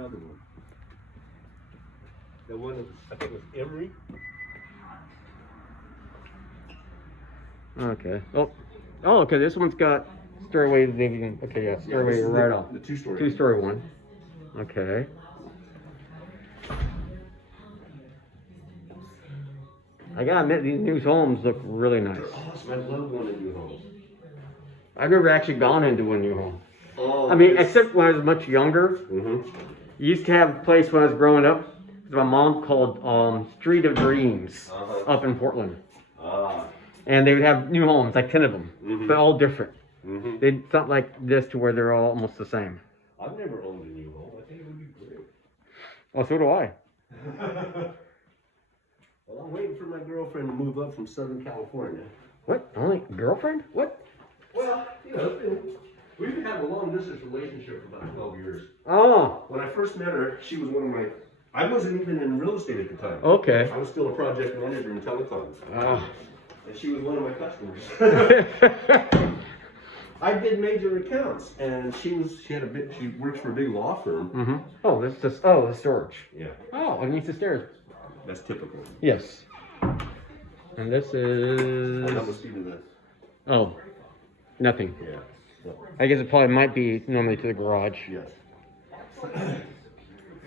other one. The one that was, I think it was Emery. Okay. Oh, okay. This one's got stairway living. Okay, yeah, stairway this is right off. The two-story. Two-story one. Okay. I gotta admit, these new homes look really nice. Awesome. I love going to new homes. I've never actually gone into a new home. Oh, I mean, except when I was much younger. Mm-hmm. You used to have a place when I was growing up. My mom called Street of Dreams up in Portland. And they would have new homes, like 10 of them, but all different. It's not like this to where they're all almost the same. I've never owned a new home. I think it would be great. Oh, so do I. Well, I'm waiting for my girlfriend to move up from Southern California. What? Only girlfriend? What? Well, you know, we've had a long distance relationship for about 12 years. Oh. When I first met her, she was one of my, I wasn't even in real estate at the time. Okay. I was still a project manager in telecoms. Oh. And she was one of my customers. I did major accounts, and she works for a big law firm. Oh, this is, the storage. Yeah. Oh, underneath the stairs. That's typical. Yes. And this is... How much speed is this? Oh, nothing. Yeah. I guess it probably might be normally to the garage. Yes.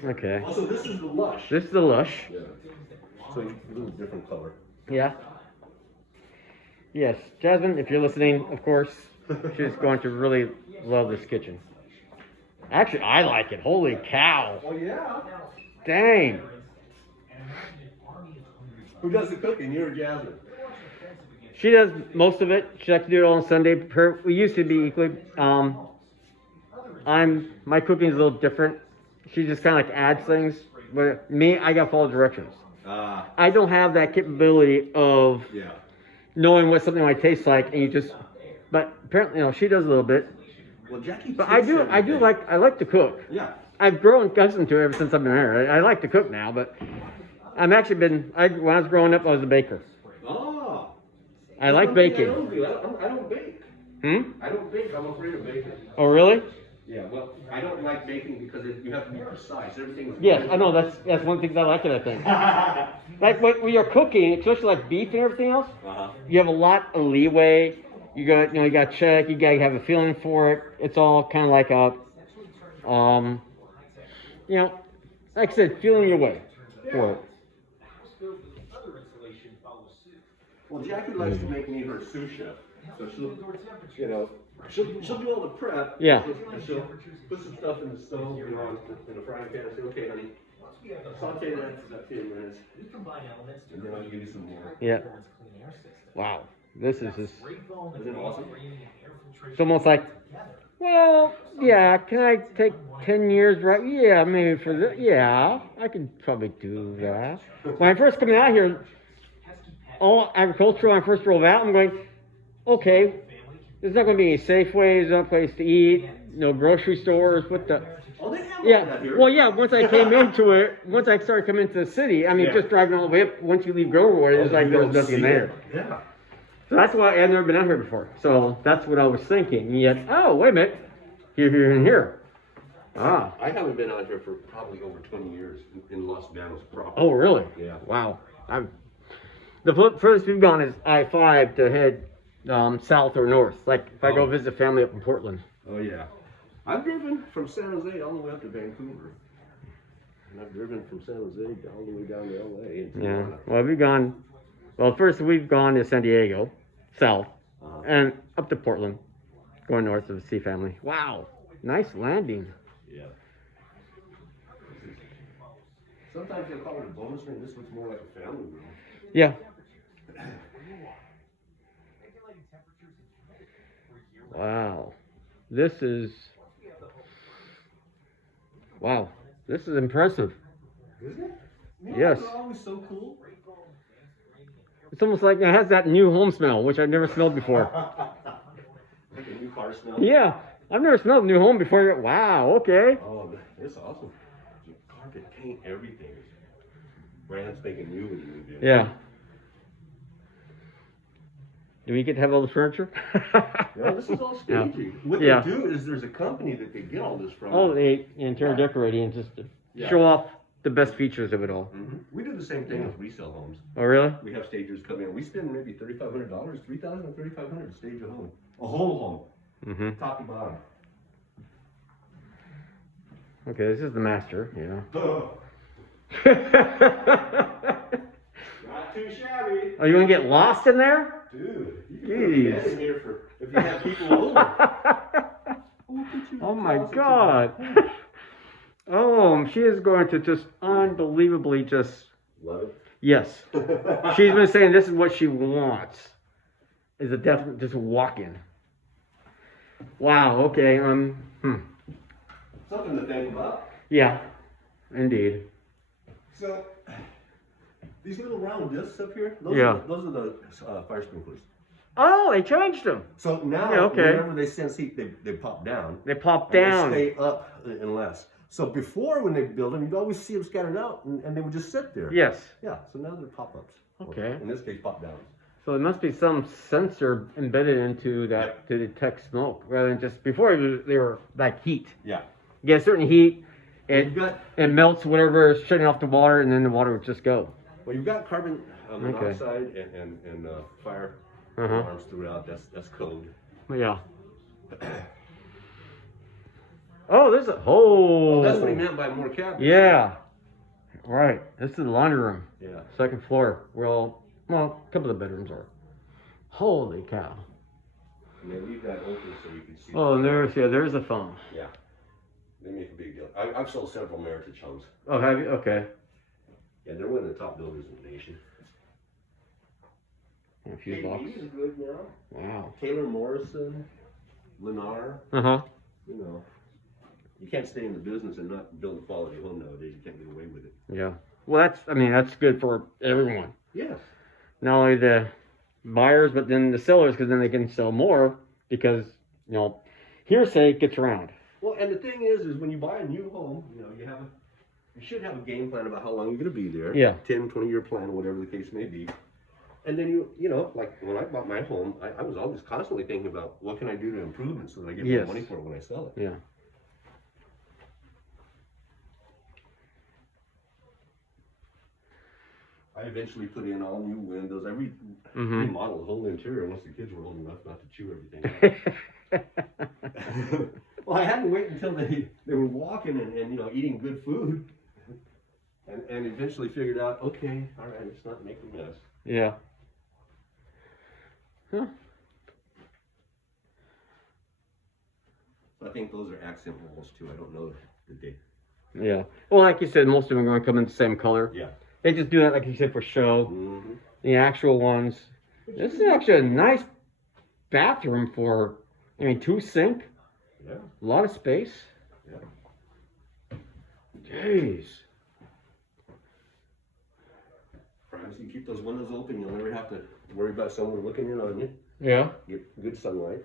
Okay. Also, this is the Lush. This is the Lush. Yeah. So a little different color. Yeah. Yes, Jasmine, if you're listening, of course, she's going to really love this kitchen. Actually, I like it. Holy cow. Oh, yeah. Dang. Who does the cooking? You or Jasmine? She does most of it. She likes to do it on Sunday. We used to be equally. My cooking is a little different. She just kind of like adds things. But me, I got to follow directions. I don't have that capability of knowing what something might taste like, and you just. But apparently, she does a little bit. Well, Jackie. But I like to cook. Yeah. I've grown accustomed to it ever since I've been here. I like to cook now, but I've actually when I was growing up, I was a baker. Oh. I like baking. I don't bake. I don't bake. I'm afraid of baking. Oh, really? Yeah. Well, I don't like baking because you have to be precise. Everything's. Yes, I know. That's one thing I like it. I think. Like when you're cooking, especially like beef and everything else, you have a lot of leeway. You got to check. You got to have a feeling for it. It's all kind of like like I said, feeling your way for it. Well, Jackie likes to make me her sous chef, so she'll do all the prep. Yeah. And she'll put some stuff in the stove, in the frying pan. I say, okay, honey, saute that for about 10 minutes, and then I'll give you some more. Yeah. Wow. This is just. Isn't it awesome? It's almost like, well, yeah. Can I take 10 years? Right? Yeah, maybe for this. Yeah, I could probably do that. When I first came out here, all agricultural. When I first drove out, I'm going, okay, there's not going to be any Safeways, no place to eat, no grocery stores. What the? Oh, they have all Yeah. that here. Well, yeah. Once I came into it, once I started coming into the city, I mean, just driving all the way up. Once you leave Groverwood, it's like there's nothing there. Yeah. So that's why I've never been out here before. So that's what I was thinking. And yet, oh, wait a minute. Here, and here. Ah. I haven't been out here for probably over 20 years in Los Banos proper. Oh, really? Yeah. Wow. The furthest we've gone is I-5 to head south or north. Like if I go visit family up in Portland. Oh, yeah. I've driven from San Jose all the way up to Vancouver. And I've driven from San Jose all the way down to LA. Yeah. Well, we've gone. Well, first we've gone to San Diego, south, and up to Portland, going north to see family. Wow. Nice landing. Yeah. Sometimes they call it a bonus room. This looks more like a family room. Yeah. Wow. This is impressive. Isn't it? Yes. They're always so cool. It's almost like it has that new home smell, which I've never smelled before. Like a new car smell. Yeah. I've never smelled a new home before. Wow, okay. Oh, that's awesome. Carpet, paint, everything. Brand spanking new when you move in. Yeah. Do we get to have all the furniture? No, this is all Yeah. staging. What Yeah. they do is there's a company that they get all this from. Oh, the interior decorating, just to Yeah. show off the best features of it all. We do the same thing with resale homes. Oh, really? We have stagers come in. We spend maybe $3,500, $3,000 or $3,500 to stage a home, a whole home, Mm-hmm. top to bottom. Okay, this is the master, yeah. Not too shabby, Are you gonna get lost in there? dude. You can put a Jeez. bed in here for if you have people over. Oh my God. Oh, she is going to just unbelievably just, Love yes. it. She's been saying this is what she wants. Is a definite just walk-in. Wow, okay, Something to think about. yeah, indeed. So, these little round discs up here, Yeah. those are the fire sprinklers. Oh, they changed them. So now, Yeah, okay. whenever they sense heat, they pop down. They pop And down. they stay up and less. So before, when they build them, you'd always see them scattered out, and they would just sit there. Yes. Yeah. So now they're pop-ups. Okay. Or in this case, pop-downs. So there must be some sensor embedded into that to detect smoke, rather than just before they were like heat. Yeah. You get a certain heat, You've got it melts whatever is shutting off the water, and then the water would just go. well, you've got carbon Okay. monoxide and fire Uh-huh. alarms throughout. That's code. Yeah. Oh, there's a That's what he meant by more cabinets. Yeah. Right. This is the laundry room. Yeah. Second floor. Well, a couple of the bedrooms are. Holy cow. And then leave that open so you can see. Oh, and there's a phone. Yeah. They make a big deal. I've sold several Meritage homes. Oh, have you? Okay. Yeah, they're one of the top builders in the nation. A few blocks. KB's good now. Wow. Taylor Morrison, Lennar, Uh-huh. you know. You can't stay in the business and not build a quality home nowadays. You can't get away with it. Yeah. Well, that's good for everyone. Yes. Not only the buyers, but then the sellers, because then they can sell more because, hearsay gets around. Well, and the thing is when you buy a new home, you should have a game plan about how long you're going to be there. Yeah. 10, 20-year plan, whatever the case may be. And then like when I bought my home, I was always constantly thinking about what can I do to improve it so that I get Yes. more money for it when I sell it. Yeah. I eventually put in all new windows. I Mm-hmm. remodeled the whole interior once the kids were old enough not to chew everything out. Well, I had to wait until they were walking and eating good food, and eventually figured out, okay, all right, let's not make a mess. Yeah. Huh. So I think those are accent walls too. I don't know the date. Yeah. Well, like you said, most of them are going to come in the same color. Yeah. They just do that, like you said, for show. Mm-hmm. The actual ones. This is actually a nice bathroom for, 2 sink. Yeah. A lot of space. Yeah. Jeez. Privacy. Keep those windows open. You'll never have to worry about someone looking in on you. Yeah. Get good sunlight.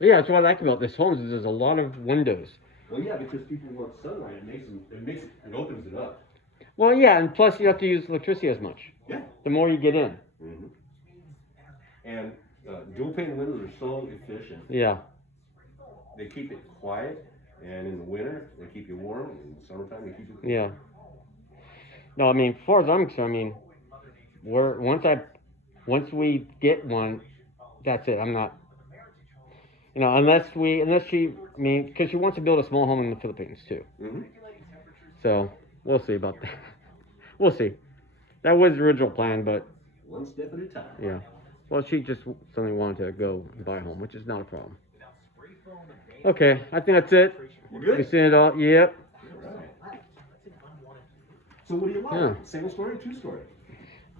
Yeah, that's what I like about this home is there's a lot of windows. Well, yeah, because people want sunlight. It opens it up. Well, yeah, and plus you have to use electricity as much. Yeah. The more you get in. Mm-hmm. And dual pane windows are so efficient. Yeah. They keep it quiet, and in the winter they keep you warm, and in the summertime they keep you cool. Yeah. No, as far as I'm concerned, once we get one, that's it. I'm not, unless because she wants to build a small home in the Philippines too. Mm-hmm. So we'll see about that. We'll see. That was the original plan, but One step at a time. yeah. Well, she just suddenly wanted to go and buy a home, which is not a problem. Okay, I think that's it. You We good? seen it all. Yep. Right. So what do you like? Yeah. Single story, 2-story?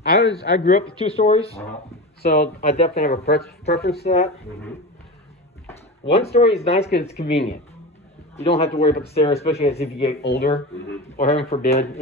I grew up with 2 stories, Uh-huh. so I definitely have a preference to that. Mm-hmm. 1 story is nice because it's convenient. You don't have to worry about the stairs, especially as if you get older, Mm-hmm. or heaven forbid,